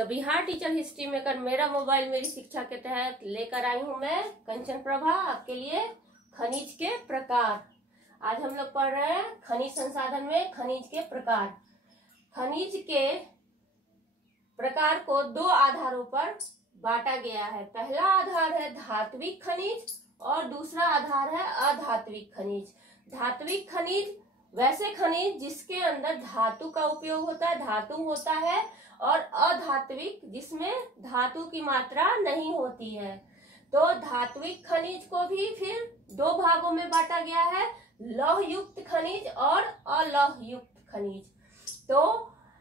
The Bihar teacher history maker मेरा mobile मेरी शिक्षा के तहत लेकर आई हूं मैं कंचन प्रभा आपके लिए खनिज के प्रकार। आज हम लोग पढ़ रहे हैं खनिज संसाधन में खनिज के प्रकार। खनिज के प्रकार को दो आधारों पर बांटा गया है। पहला आधार है धात्विक खनिज और दूसरा आधार है अधात्विक खनिज। धात्विक खनिज वैसे खनिज जिसके अंदर धातु का उपयोग होता है, धातु होता है, और अधात्विक जिसमें धातु की मात्रा नहीं होती है। तो धात्विक खनिज को भी फिर दो भागों में बांटा गया है, लौह युक्त खनिज और अलौह युक्त खनिज। तो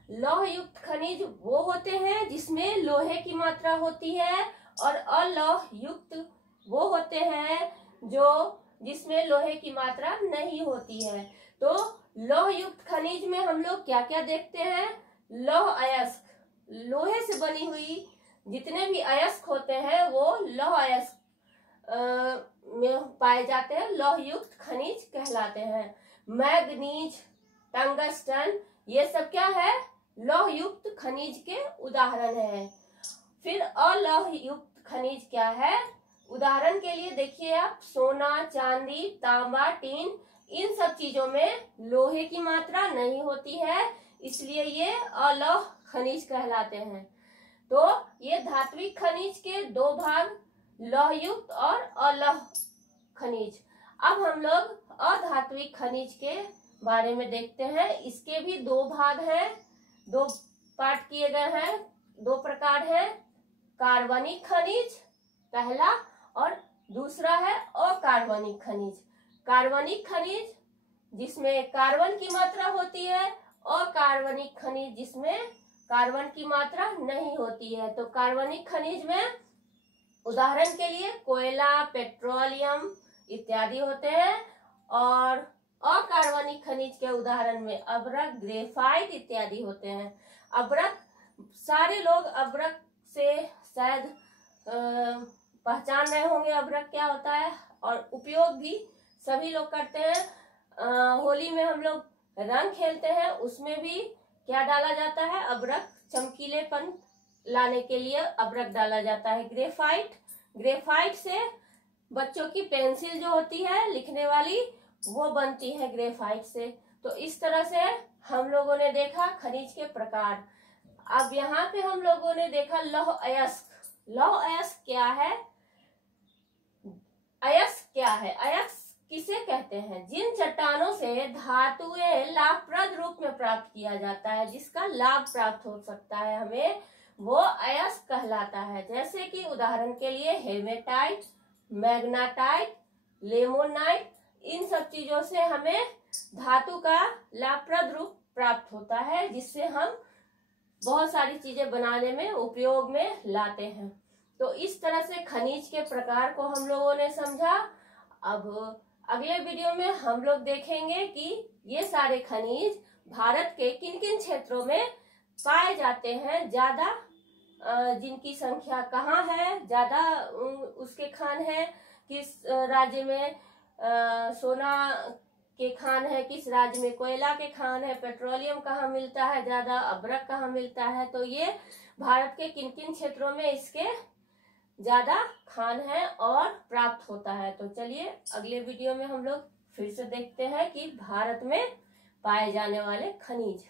लौह युक्त खनिज वो होते हैं जिसमें लोहे की मात्रा होती है, और अलौह युक्त वो होते हैं जो जिसमें लोहे की मात्रा नहीं होती है। तो लौह युक्त खनिज में हम लोग क्या क्या देखते हैं? लौह अयस्क, लोहे से बनी हुई जितने भी अयस्क होते हैं वो लौह अयस्क में पाए जाते हैं, लौह युक्त खनिज कहलाते हैं। मैग्नीज, टंगस्टन, ये सब क्या है? लौह युक्त खनिज के उदाहरण है। फिर अलौह युक्त खनिज क्या है? उदाहरण के लिए देखिए आप, सोना, चांदी, तांबा, टीन, इन सब चीजों में लोहे की मात्रा नहीं होती है, इसलिए ये अलौह खनिज कहलाते हैं। तो ये धात्विक खनिज के दो भाग, लौह युक्त और अलौह खनिज। अब हम लोग अधात्विक खनिज के बारे में देखते हैं। इसके भी दो भाग हैं, दो पार्ट किए गए हैं, दो प्रकार हैं। कार्बनिक खनिज पहला और दूसरा है अकार्बनिक खनिज। कार्बनिक खनिज जिसमें कार्बन की मात्रा होती है, अकार्बनिक खनिज जिसमें कार्बन की मात्रा नहीं होती है। तो कार्बनिक खनिज में उदाहरण के लिए कोयला, पेट्रोलियम इत्यादि होते हैं, और अकार्बनिक खनिज के उदाहरण में अभ्रक, ग्रेफाइट इत्यादि होते हैं। अभ्रक, सारे लोग अभ्रक से शायद पहचान रहे होंगे अभ्रक क्या होता है, और उपयोग भी सभी लोग करते हैं। होली में हम लोग रंग खेलते हैं, उसमें भी क्या डाला जाता है? अभ्रक, चमकीलेपन लाने के लिए अभ्रक डाला जाता है। ग्रेफाइट, ग्रेफाइट से बच्चों की पेंसिल जो होती है लिखने वाली, वो बनती है ग्रेफाइट से। तो इस तरह से हम लोगों ने देखा खनिज के प्रकार। अब यहाँ पे हम लोगों ने देखा लौह अयस्क। लौह अयस्क क्या है? अयस्क क्या है? अयस्क किसे कहते हैं? जिन चट्टानों से धातुएं लाभप्रद रूप में प्राप्त किया जाता है, जिसका लाभ प्राप्त हो सकता है हमें, वो अयस्क कहलाता है। जैसे कि उदाहरण के लिए हेमेटाइट, मैग्नेटाइट, लेमोनाइट, इन सब चीजों से हमें धातु का लाभप्रद रूप प्राप्त होता है, जिससे हम बहुत सारी चीजें बनाने में उपयोग में लाते हैं। तो इस तरह से खनिज के प्रकार को हम लोगों ने समझा। अब अगले वीडियो में हम लोग देखेंगे कि ये सारे खनिज भारत के किन किन क्षेत्रों में पाए जाते हैं, ज्यादा जिनकी संख्या कहाँ है, ज्यादा उसके खान है, किस राज्य में सोना के खान है, किस राज्य में कोयला के खान है, पेट्रोलियम कहाँ मिलता है ज्यादा, अभ्रक कहाँ मिलता है। तो ये भारत के किन किन क्षेत्रों में इसके ज्यादा खान है और प्राप्त होता है। तो चलिए अगले वीडियो में हम लोग फिर से देखते हैं कि भारत में पाए जाने वाले खनिज।